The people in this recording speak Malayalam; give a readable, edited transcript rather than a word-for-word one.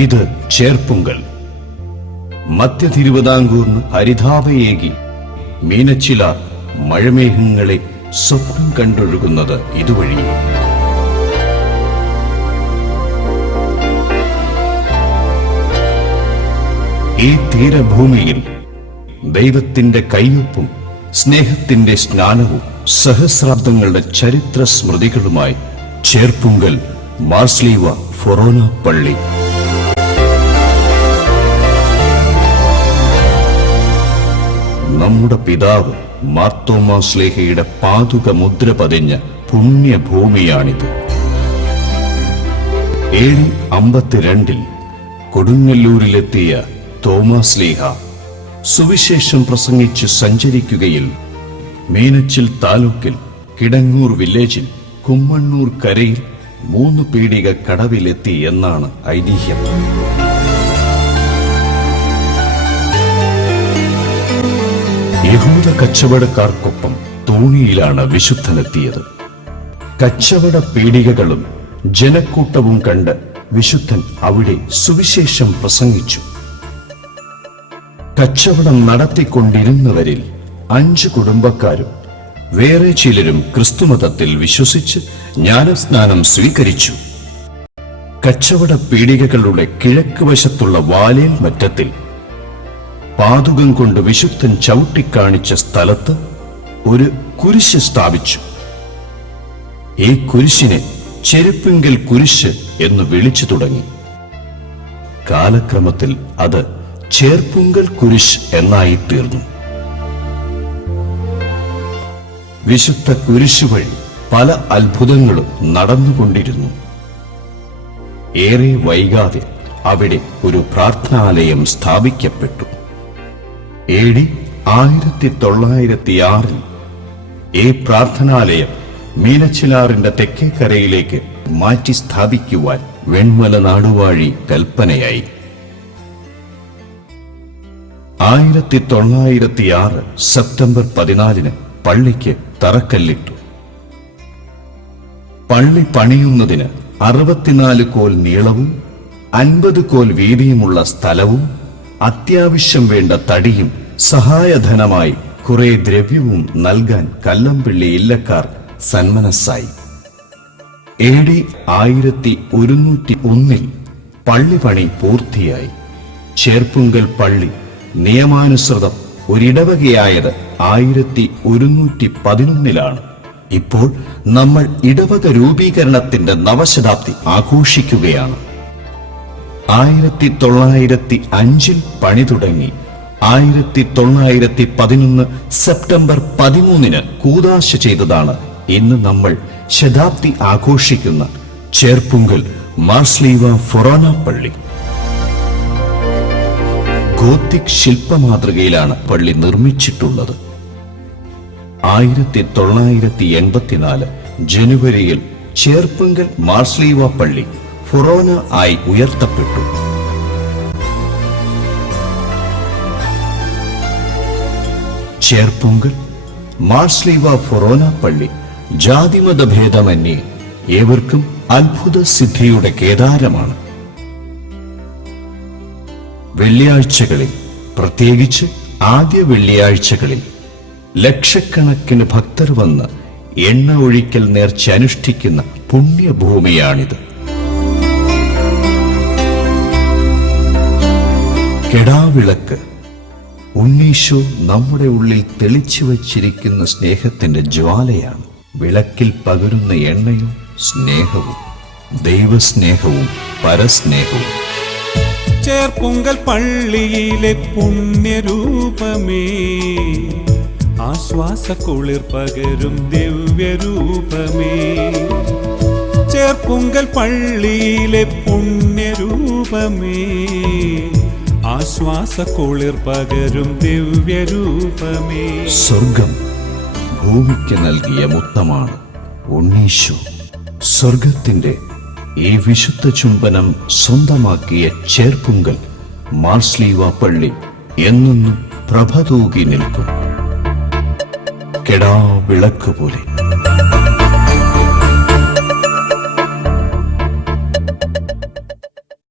ഇത് ചേർപ്പുങ്കൽ. മധ്യ തിരുവിതാംകൂറിന് ഹരിതാഭയേകി മീനച്ചിലാർ മഴമേഘങ്ങളെ സ്വപ്നം കണ്ടൊഴുകുന്നത് ഇതുവഴി. ഈ തീരഭൂമിയിൽ ദൈവത്തിന്റെ കയ്യൊപ്പും സ്നേഹത്തിന്റെ സ്നാനവും സഹസ്രാബ്ദങ്ങളുടെ ചരിത്ര സ്മൃതികളുമായി ചേർപ്പുങ്കൽ മാർസ്ലീവ ഫൊറോന പള്ളി. നമ്മുടെ പിതാവ് മാർത്തോമാ ശ്ലീഹയുടെ പാതുക മുദ്ര പതിഞ്ഞ പുണ്യഭൂമിയാണിത്. AD 52 കൊടുങ്ങല്ലൂരിലെത്തിയ തോമാസ് ശ്ലീഹ സുവിശേഷം പ്രസംഗിച്ച് സഞ്ചരിക്കുകയിൽ മീനച്ചിൽ താലൂക്കിൽ കിടങ്ങൂർ വില്ലേജിൽ കുമ്മണ്ണൂർ കരയിൽ 3 പീടിക കടവിലെത്തി എന്നാണ് ഐതിഹ്യം. യഹൂദ കച്ചവടക്കാർക്കൊപ്പം തോണിയിലാണ് വിശുദ്ധനെത്തിയത്. കച്ചവട പീടികകളും ജനക്കൂട്ടവും കണ്ട് വിശുദ്ധൻ അവിടെ സുവിശേഷം പ്രസംഗിച്ചു. കച്ചവടം നടത്തിക്കൊണ്ടിരുന്നവരിൽ 5 കുടുംബക്കാരും വേറെ ചിലരും ക്രിസ്തുമതത്തിൽ വിശ്വസിച്ച് ജ്ഞാനസ്നാനം സ്വീകരിച്ചു. കച്ചവട പീടികകളുടെ കിഴക്ക് വശത്തുള്ള വാലേൽ മറ്റത്തിൽ പാതുകം കൊണ്ട് വിശുദ്ധൻ ചവിട്ടിക്കാണിച്ച സ്ഥലത്ത് ഒരു കുരിശ് സ്ഥാപിച്ചു. ഈ കുരിശിനെ ചെരുപ്പിങ്കൽ കുരിശ് എന്ന് വിളിച്ചു തുടങ്ങി. കാലക്രമത്തിൽ അത് ചേർപ്പുങ്കൽ കുരിശ് എന്നായി തീർന്നു. വിശുദ്ധ കുരിശ് വഴി പല അത്ഭുതങ്ങളും നടന്നുകൊണ്ടിരുന്നു. ഏറെ വൈകാതെ അവിടെ ഒരു പ്രാർത്ഥനാലയം സ്ഥാപിക്കപ്പെട്ടു. AD 1906 ഈ പ്രാർത്ഥനാലയം മീനച്ചിലാറിന്റെ തെക്കേക്കരയിലേക്ക് മാറ്റി സ്ഥാപിക്കുവാൻ വെൺമല നാടുവാഴി കൽപ്പനയായി. 1906 സെപ്റ്റംബർ 14 പള്ളിക്ക് തറക്കല്ലിട്ടു. പള്ളി പണിയുന്നതിന് 64 കോൽ നീളവും 50 കോൽ വീതിയുമുള്ള സ്ഥലവും അത്യാവശ്യം വേണ്ട തടിയും സഹായധനമായി കുറെ ദ്രവ്യവും നൽകാൻ കല്ലംപള്ളി ഇല്ലക്കാർ സന്മനസ്സായി. AD 1101 പള്ളി പണി പൂർത്തിയായി. ചേർപ്പുങ്കൽ പള്ളി നിയമാനുസൃതം ഒരിടവകയായത് 1111 ഇപ്പോൾ നമ്മൾ ഇടവക രൂപീകരണത്തിന്റെ നവശതാബ്ദി ആഘോഷിക്കുകയാണ്. 1905 പണി തുടങ്ങി 1911 സെപ്റ്റംബർ 13 കൂദാശ ചെയ്തതാണ് ഇന്ന് നമ്മൾ ശതാബ്ദി ആഘോഷിക്കുന്ന ചേർപ്പുങ്കൽ മാർസ്ലീവ ഫൊറോന പള്ളി. ഗോത്തിക് ശില്പമാതൃകയിലാണ് പള്ളി നിർമ്മിച്ചിട്ടുള്ളത്. 1984 ജനുവരിയിൽ ചേർപ്പുങ്കൽ മാർസ്ലീവ പള്ളി ഫൊറോന ആയി ഉയർത്തപ്പെട്ടു. ചേർപ്പുങ്കൽ മാർസ്ലീവ ഫൊറോന പള്ളി ജാതിമത ഭേദമന്യേ ഏവർക്കും അത്ഭുത സിദ്ധിയുടെ കേദാരമാണ്. വെള്ളിയാഴ്ചകളിൽ, പ്രത്യേകിച്ച് ആദ്യ വെള്ളിയാഴ്ചകളിൽ ലക്ഷക്കണക്കിന് ഭക്തർ വന്ന് എണ്ണ ഒഴിക്കൽ നേർച്ച അനുഷ്ഠിക്കുന്ന പുണ്യഭൂമിയാണിത്. കെടാവിളക്ക് ഉണ്ണീശോ നമ്മുടെ ഉള്ളിൽ തെളിച്ചു വച്ചിരിക്കുന്ന സ്നേഹത്തിന്റെ ജ്വാലയാണ്. വിളക്കിൽ പകരുന്ന എണ്ണയും സ്നേഹവും, ദൈവസ്നേഹവും പരസ്നേഹവും. ചേർപ്പുങ്കൽ പള്ളിയിലെ പുണ്യരൂപമേ, ആശ്വാസ കുളിർ പകരും ദിവ്യരൂപമേ. ചേർപ്പുങ്കൽ പള്ളിയിലെ പുണ്യരൂപമേ, ആശ്വാസ കുളിർ പകരും ദിവ്യരൂപമേ. സ്വർഗം ഭൂമിക്ക് നൽകിയ മുത്തമാണ് ഉണ്ണീശോ. സ്വർഗത്തിന്റെ ഈ വിശുദ്ധ ചുംബനം സ്വന്തമാക്കിയ ചേർപ്പുങ്കൽ മാർസ്ലീവ പള്ളി എന്നും പ്രഭ തൂകി നിൽക്കും. കെടാവിളക്ക് പോലെ.